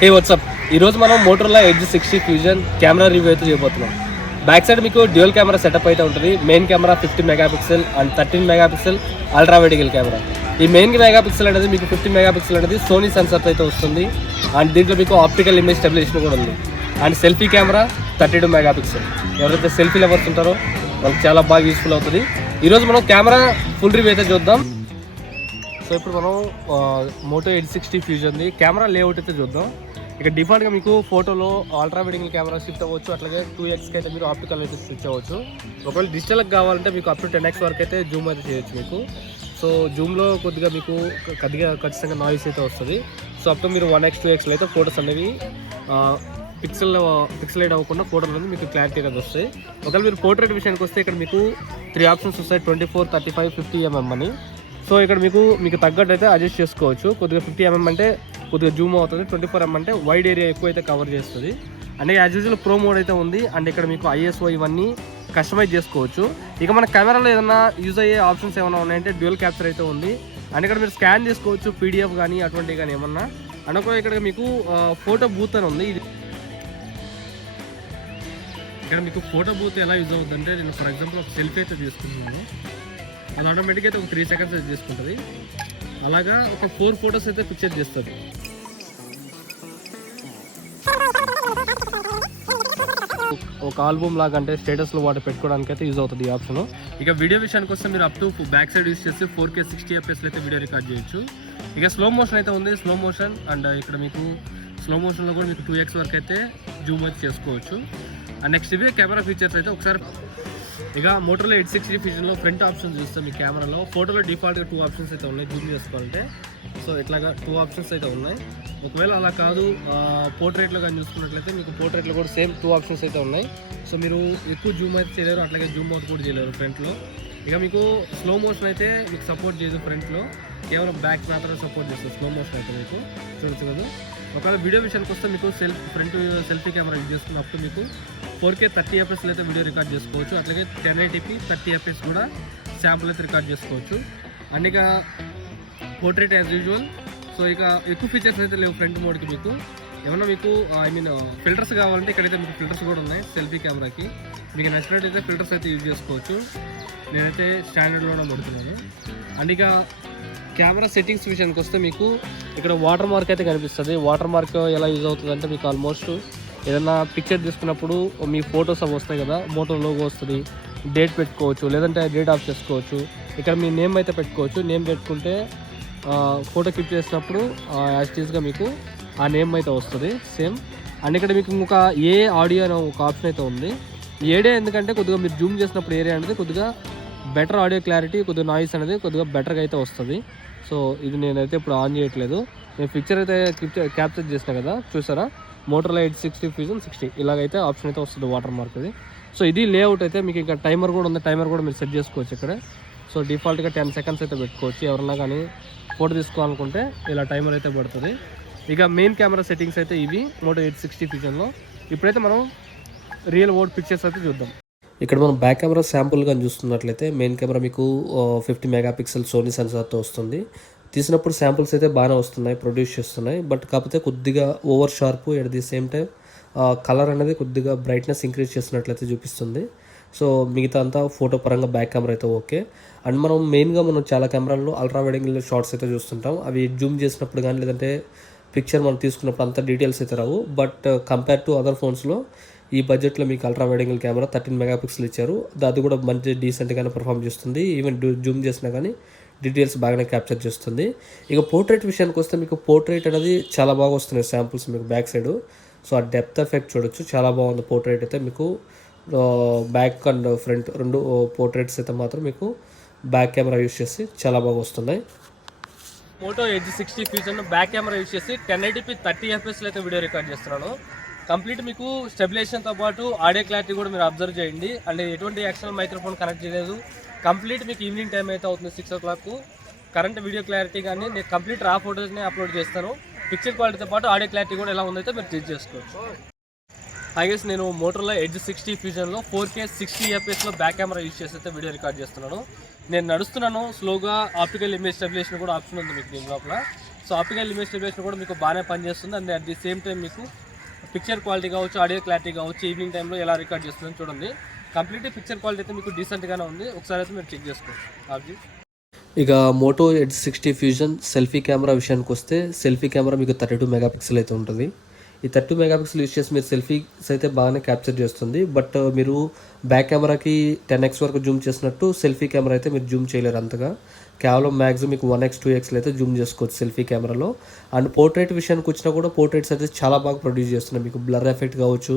హే WhatsApp, ఈరోజు మనం Motorola Edge 60 fusion camera review అయితే చేయబోతున్నాం. బ్యాక్ సైడ్ మీకు డ్యూయల్ కెమెరా సెటప్ అయితే ఉంటుంది. Main camera 50 megapixel and 13 megapixel ultra wide angle camera. ఈ మెయిన్ మెగాపిక్సెల్ అనేది మీకు 50 మెగాపిక్సెల్ అనేది సోనీ సెన్సార్ అయితే వస్తుంది. అండ్ దీంట్లో మీకు ఆప్టికల్ ఇమేజ్ స్టెబిలైజేషన్ కూడా ఉంది. And selfie camera 32 megapixel. ఎవరైతే సెల్ఫీ లవర్స్ ఉంటారో వాళ్ళకి చాలా బాగా యూస్ఫుల్ అవుతుంది. ఈరోజు మనం కెమెరా ఫుల్ రివ్యూ అయితే చూద్దాం. సో ఇప్పుడు మనం మోటో ఎడ్జ్ 60 ఫ్యూజన్ది కెమెరా లేఅవుట్ అయితే చూద్దాం. ఇక్కడ డిఫాల్ట్గా మీకు ఫోటోలో ultra wide angle camera shift అవ్వచ్చు. అట్లాగే 2x అయితే మీరు ఆప్టికల్ అయితే స్విచ్ అవ్వచ్చు. ఒకవేళ డిజిటల్కి కావాలంటే మీకు అప్ టు 10x వరకు అయితే జూమ్ అయితే చేయొచ్చు మీకు. సో జూమ్లో కొద్దిగా మీకు ఖచ్చితంగా నాయిస్ అయితే వస్తుంది. సో అప్ టు మీరు 1x 2xలో అయితే ఫోటోస్ అనేవి పిక్సలైట్ అవ్వకుండా ఫోటోలు అనేది మీకు క్లారిటీ అనేది వస్తాయి. ఒకవేళ మీరు పోర్ట్రేట్ విషయానికి వస్తే ఇక్కడ మీకు 3 ఆప్షన్స్ వస్తాయి, 24, 35, 50 mm అని. సో ఇక్కడ మీకు తగ్గట్టు అయితే అడ్జస్ట్ చేసుకోవచ్చు. కొద్దిగా 50 mm అంటే కొద్దిగా జూమ్ అవుతుంది, 24 mm అంటే వైడ్ ఏరియా ఎక్కువ అయితే కవర్ చేస్తుంది. అంటే యాజ్ యూజువల్ ప్రో మోడ్ అయితే ఉంది. అండ్ ఇక్కడ మీకు ISO ఇవన్నీ కస్టమైజ్ చేసుకోవచ్చు. ఇక మన కెమెరాలో ఏదైనా యూజ్ అయ్యే ఆప్షన్స్ ఏమైనా ఉన్నాయంటే డ్యూయల్ క్యాప్చర్ అయితే ఉంది. అండ్ ఇక్కడ మీరు స్కాన్ చేసుకోవచ్చు, PDF కానీ అటువంటివి కానీ ఏమన్నా. అండ్ ఒక ఇక్కడ మీకు ఫోటో బూత్ అని ఉంది. ఇక్కడ మీకు ఫోటో బూత్ ఎలా యూజ్ అవుతుంది అంటే, నేను ఫర్ ఎగ్జాంపుల్ ఒక సెల్ఫీ అయితే తీసుకుంటున్నాను. అది ఆటోమేటిక్గా అయితే ఒక 3 seconds అయితే తీసుకుంటుంది. అలాగా ఒక 4 ఫొటోస్ అయితే పిక్చర్ చేస్తుంది. ఒక ఆల్బమ్ లాగా అంటే స్టేటస్లో వాటి పెట్టుకోవడానికి అయితే యూజ్ అవుతుంది ఈ ఆప్షన్. ఇక వీడియో విషయానికి వస్తే మీరు up to back side use చేస్తే 4K 60 fps అయితే వీడియో రికార్డ్ చేయొచ్చు. ఇక స్లో మోషన్ అయితే ఉంది, స్లో మోషన్. అండ్ ఇక్కడ మీకు స్లో మోషన్లో కూడా మీకు 2x వరకు అయితే జూమ్ అయితే చేసుకోవచ్చు. అండ్ నెక్స్ట్ ఇవే కెమెరా ఫీచర్స్ అయితే ఒకసారి ఇక మోటరోలా ఎడ్జ్ 60 ఫ్యూజన్లో ఫ్రంట్ ఆప్షన్స్ చూస్తాం. మీ కెమెరాలో ఫోటోలో డిఫాల్ట్గా 2 ఆప్షన్స్ అయితే ఉన్నాయి జూమ్ చేసుకోవాలంటే. సో ఇట్లాగా 2 ఆప్షన్స్ అయితే ఉన్నాయి. ఒకవేళ అలా కాదు పోర్ట్రేట్లో కానీ చూసుకున్నట్లయితే మీకు పోర్ట్రేట్లో కూడా సేమ్ 2 ఆప్షన్స్ అయితే ఉన్నాయి. సో మీరు ఎక్కువ జూమ్ అయితే చేయలేరు, అట్లాగే జూమ్ అవుట్ కూడా చేయలేరు ఫ్రంట్లో. ఇక మీకు స్లో మోషన్ అయితే మీకు సపోర్ట్ చేయదు ఫ్రంట్లో, కేవలం బ్యాక్ మాత్రమే సపోర్ట్ చేస్తుంది స్లో మోషన్ అయితే మీకు చూడొచ్చు కదా. ఒకవేళ వీడియో విషయానికి వస్తే మీకు ఫ్రంట్ సెల్ఫీ కెమెరా యూజ్ చేసుకున్నప్పుడు మీకు 4K 30 fps అయితే వీడియో రికార్డ్ చేసుకోవచ్చు. అట్లాగే 1080p 30 fps కూడా శాంపుల్ అయితే రికార్డ్ చేసుకోవచ్చు. అండ్ ఇక పోర్ట్రేట్ యాజ్ యూజువల్. సో ఇక ఎక్కువ ఫీచర్స్ అయితే లేవు ఫ్రంట్ మోడ్కి. మీకు ఏమన్నా మీకు ఫిల్టర్స్ కావాలంటే ఇక్కడైతే మీకు ఫిల్టర్స్ కూడా ఉన్నాయి సెల్ఫీ కెమెరాకి. మీకు నచ్చినట్టయితే ఫిల్టర్స్ అయితే యూజ్ చేసుకోవచ్చు. నేనైతే స్టాండర్డ్లోనే పడుతున్నాను. అండ్ ఇక కెమెరా సెట్టింగ్స్ విషయానికి వస్తే మీకు ఇక్కడ వాటర్ మార్క్ అయితే కనిపిస్తుంది. వాటర్ మార్క్ ఎలా యూజ్ అవుతుంది అంటే, మీకు ఆల్మోస్ట్ ఏదైనా పిక్చర్ తీసుకున్నప్పుడు మీ ఫొటోస్ అవి వస్తాయి కదా, మోటో లోగో వస్తుంది, డేట్ పెట్టుకోవచ్చు, లేదంటే డేట్ ఆఫ్ చేసుకోవచ్చు. ఇక్కడ మీ నేమ్ అయితే పెట్టుకోవచ్చు. నేమ్ పెట్టుకుంటే ఫోటో క్లిక్ చేసినప్పుడు యాజ్ టీజ్గా మీకు ఆ నేమ్ అయితే వస్తుంది సేమ్. అండ్ ఇక్కడ మీకు ఇంకొక ఆడియో అనే ఒక ఆప్షన్ అయితే ఉంది. ఏడే ఎందుకంటే కొద్దిగా మీరు జూమ్ చేసినప్పుడు ఏరియా అనేది కొద్దిగా బెటర్ ఆడియో క్లారిటీ, కొద్దిగా నాయిస్ అనేది కొద్దిగా బెటర్గా అయితే వస్తుంది. సో ఇది నేనైతే ఇప్పుడు ఆన్ చేయట్లేదు. నేను పిక్చర్ అయితే క్యాప్చర్ చేసిన కదా, చూసారా, మోటరోలా ఎడ్జ్ 60 ఫ్యూజన్ 60 ఇలాగైతే ఆప్షన్ అయితే వస్తుంది వాటర్ మార్క్ అది. సో ఇది లేఅవుట్ అయితే మీకు ఇంకా టైమర్ కూడా ఉంది. టైమర్ కూడా మీరు సెట్ చేసుకోవచ్చు ఇక్కడ. సో డిఫాల్ట్గా 10 seconds అయితే పెట్టుకోవచ్చు. ఎవరన్నా కానీ ఫోటో తీసుకోవాలనుకుంటే ఇలా టైమర్ అయితే పడుతుంది. ఇక మెయిన్ కెమెరా సెట్టింగ్స్ అయితే ఇవి మోటో ఎడ్జ్ 60 ఫ్యూజన్లో. ఇప్పుడైతే మనం రియల్ వరల్డ్ పిక్చర్స్ అయితే చూద్దాం. ఇక్కడ మనం బ్యాక్ కెమెరా శాంపుల్గా చూస్తున్నట్లయితే మెయిన్ కెమెరా మీకు 50 మెగాపిక్సెల్ సోనీ సెన్సార్తో వస్తుంది. తీసినప్పుడు శాంపుల్స్ అయితే బాగానే వస్తున్నాయి, ప్రొడ్యూస్ చేస్తున్నాయి. బట్ కాకపోతే కొద్దిగా over sharp, at the same time colour అనేది కొద్దిగా బ్రైట్నెస్ ఇంక్రీజ్ చేసినట్లయితే చూపిస్తుంది. సో మిగతా అంతా ఫోటో పరంగా బ్యాక్ కెమెరా అయితే ఓకే. అండ్ మనం చాలా కెమెరాల్లో అల్ట్రా వైడ్ యాంగిల్ షాట్స్ అయితే చూస్తుంటాం. అవి జూమ్ చేసినప్పుడు కానీ లేదంటే పిక్చర్ మనం తీసుకున్నప్పుడు అంత డీటెయిల్స్ అయితే రావు. బట్ కంపేర్ టు అదర్ ఫోన్స్లో ఈ బడ్జెట్లో మీకు ultra wide angle camera 13 megapixel ఇచ్చారు. అది కూడా మంచి డీసెంట్గానే పర్ఫామ్ చేస్తుంది. ఈవెన్ జూమ్ చేసినా కానీ డీటెయిల్స్ బాగానే క్యాప్చర్ చేస్తుంది. ఇక పోర్ట్రేట్ విషయానికి వస్తే మీకు పోర్ట్రేట్ అనేది చాలా బాగా వస్తున్నాయి శాంపుల్స్ మీకు బ్యాక్ సైడ్. సో ఆ డెప్త్ ఎఫెక్ట్ చూడొచ్చు, చాలా బాగుంది పోర్ట్రేట్ అయితే. మీకు బ్యాక్ అండ్ ఫ్రంట్ రెండు పోర్ట్రేట్స్ అయితే మాత్రం మీకు బ్యాక్ కెమెరా యూస్ చేసి చాలా బాగా వస్తున్నాయి. Moto Edge 60 Fusion back camera use చేసి 1080p 30 fps అయితే వీడియో రికార్డ్ చేస్తున్నాను. కంప్లీట్ మీకు స్టెబిలైజేషన్తో పాటు ఆడియో క్లారిటీ కూడా మీరు అబ్జర్వ్ చేయండి. అండ్ ఎటువంటి ఎక్స్టర్నల్ మైక్రోఫోన్ కనెక్ట్ చేయలేదు. కంప్లీట్ మీకు ఈవినింగ్ టైం అయితే అవుతుంది 6 o'clock. కరెంట్ వీడియో క్లారిటీ కానీ నేను కంప్లీట్ రా ఫోటోస్ని అప్లోడ్ చేస్తాను. పిక్చర్ క్వాలిటీతో పాటు ఆడియో క్లారిటీ కూడా ఎలా ఉందైతే మీరు చెక్ చేసుకోవచ్చు. ఐగెస్ నేను మోటరోలా ఎడ్జ్ 60 ఫ్యూజన్లో 4K 60 fpsలో బ్యాక్ కెమెరా యూజ్ చేసి అయితే వీడియో రికార్డ్ చేస్తున్నాను. నేను నడుస్తున్నాను స్లోగా, ఆప్టికల్ ఇమేజ్ స్టెబిలైజేషన్ కూడా ఆప్షన్ ఉంది మీకు దీని లోపల. సో ఆప్టికల్ ఇమేజ్ స్టెబిలైజేషన్ కూడా మీకు బాగానే పనిచేస్తుంది. And at the same time మీకు పిక్చర్ క్వాలిటీ కావచ్చు, ఆడియో క్లారిటీ కావచ్చు, ఈవినింగ్ టైంలో ఎలా రికార్డ్ చేస్తుందని చూడండి. కంప్లీట్లీ పిక్చర్ క్వాలిటీ అయితే మీకు డీసెంట్గానే ఉంది. ఒకసారి అయితే మీరు చెక్ చేసుకోవచ్చు ఆబ్జీ. ఇక Moto Edge 60 Fusion selfie camera విషయానికి వస్తే, సెల్ఫీ కెమెరా మీకు 32 మెగాపిక్సెల్ అయితే ఉంటుంది. ఈ 32 మెగాపిక్సెల్ యూస్ చేసి మీరు సెల్ఫీస్ అయితే బాగానే క్యాప్చర్ చేస్తుంది. బట్ మీరు బ్యాక్ కెమెరాకి 10x వరకు జూమ్ చేసినట్టు సెల్ఫీ కెమెరా అయితే మీరు జూమ్ చేయలేరు అంతగా. కేవలం మ్యాక్సిమం మీకు 1x 2xలో అయితే జూమ్ చేసుకోవచ్చు సెల్ఫీ కెమెరాలో. అండ్ పోర్ట్రేట్ విషయానికి వచ్చినా కూడా పోర్ట్రేట్స్ అయితే చాలా బాగా ప్రొడ్యూస్ చేస్తున్నాయి. మీకు బ్లర్ ఎఫెక్ట్ కావచ్చు,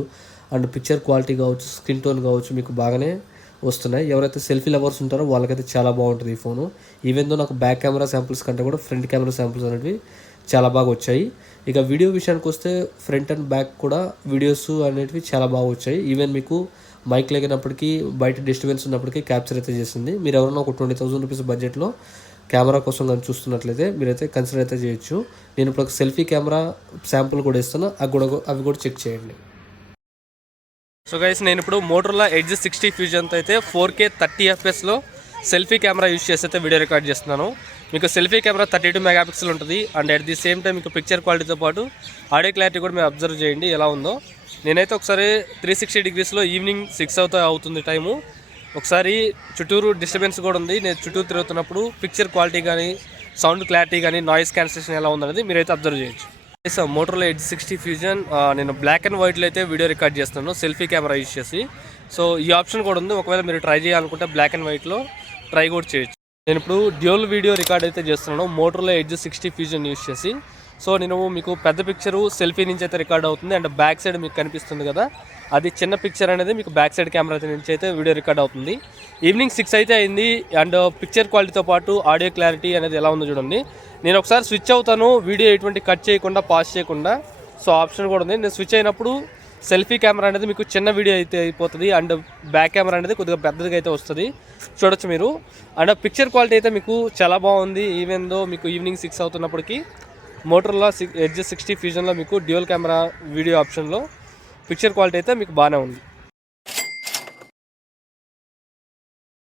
అండ్ పిక్చర్ క్వాలిటీ కావచ్చు, స్కిన్ టోన్ కావచ్చు, మీకు బాగానే వస్తున్నాయి. ఎవరైతే సెల్ఫీ లవర్స్ ఉంటారో వాళ్ళకైతే చాలా బాగుంటుంది ఈ ఫోను. ఈవెన్ దో నాకు బ్యాక్ కెమెరా శాంపుల్స్ కంటే కూడా ఫ్రంట్ కెమెరా శాంపుల్స్ అనేవి చాలా బాగా వచ్చాయి. ఇక వీడియో విషయానికి వస్తే ఫ్రంట్ అండ్ బ్యాక్ కూడా వీడియోస్ అనేటివి చాలా బాగా వచ్చాయి. ఈవెన్ మీకు మైక్ లేనప్పటికీ, బయట డిస్టర్బెన్స్ ఉన్నప్పటికీ క్యాప్చర్ అయితే చేసింది. మీరు ఎవరైనా ఒక 20,000 రూపీస్ బడ్జెట్లో కెమెరా కోసం కానీ చూస్తున్నట్లయితే మీరైతే కన్సిడర్ అయితే చేయొచ్చు. నేను ఇప్పుడు ఒక సెల్ఫీ కెమెరా శాంపుల్ కూడా ఇస్తాను, అవి కూడా చెక్ చేయండి. సో గైస్, నేను ఇప్పుడు మోటోరోలా ఎడ్జ్ 60 ఫ్యూజన్తో అయితే 4K 30 fps selfie camera use చేసి అయితే వీడియో రికార్డ్ చేస్తున్నాను. మీకు సెల్ఫీ కెమెరా 32 మెగాపిక్సెల్ ఉంటుంది. And at the same time మీకు పిక్చర్ క్వాలిటీతో పాటు ఆడియో క్లారిటీ కూడా మీరు అబ్జర్వ్ చేయండి ఎలా ఉందో. నేనైతే ఒకసారి 360 degreesలో ఈవినింగ్ 6 అవుతుంది టైము. ఒకసారి చుట్టూరు డిస్టర్బెన్స్ కూడా ఉంది. నేను చుట్టూరు తిరుగుతున్నప్పుడు పిక్చర్ క్వాలిటీ కానీ, సౌండ్ క్లారిటీ కానీ, నాయిస్ క్యాన్సిలేషన్ ఎలా ఉందనేది మీరైతే అబ్జర్వ్ చేయొచ్చు. మోటోరోలా ఎడ్జ్ 60 ఫ్యూజన్ నేను బ్లాక్ అండ్ వైట్లో అయితే వీడియో రికార్డ్ చేస్తున్నాను సెల్ఫీ కెమెరా యూస్ చేసి. సో ఈ ఆప్షన్ కూడా ఉంది. ఒకవేళ మీరు ట్రై చేయాలనుకుంటే బ్లాక్ అండ్ వైట్లో ట్రై కూడా చేయొచ్చు. నేను ఇప్పుడు డ్యూయల్ వీడియో రికార్డ్ అయితే చేస్తున్నాను మోటోరోలా ఎడ్జ్ 60 ఫ్యూజన్ యూస్ చేసి. సో నేను మీకు పెద్ద పిక్చరు సెల్ఫీ నుంచి అయితే రికార్డ్ అవుతుంది. అండ్ బ్యాక్ సైడ్ మీకు కనిపిస్తుంది కదా, అది చిన్న పిక్చర్ అనేది మీకు బ్యాక్ సైడ్ కెమెరా నుంచి అయితే వీడియో రికార్డ్ అవుతుంది. ఈవినింగ్ 6 అయితే అయింది. అండ్ పిక్చర్ క్వాలిటీతో పాటు ఆడియో క్లారిటీ అనేది ఎలా ఉందో చూడండి. నేను ఒకసారి స్విచ్ అవుతాను, వీడియో ఎటువంటి కట్ చేయకుండా, పాజ్ చేయకుండా. సో ఆప్షన్ కూడా ఉంది. నేను స్విచ్ అయినప్పుడు సెల్ఫీ కెమెరా అనేది మీకు చిన్న వీడియో అయితే అయిపోతుంది. అండ్ బ్యాక్ కెమెరా అనేది కొద్దిగా పెద్దదిగా అయితే వస్తుంది, చూడొచ్చు మీరు. అండ్ పిక్చర్ క్వాలిటీ అయితే మీకు చాలా బాగుంది. ఈవెన్ దో మీకు ఈవినింగ్ 6 అవుతున్నప్పటికీ మోటోరోలా ఎడ్జ్ 60 ఫ్యూజన్లో మీకు డ్యూయల్ కెమెరా వీడియో ఆప్షన్లో పిక్చర్ క్వాలిటీ అయితే మీకు బాగానే ఉంది.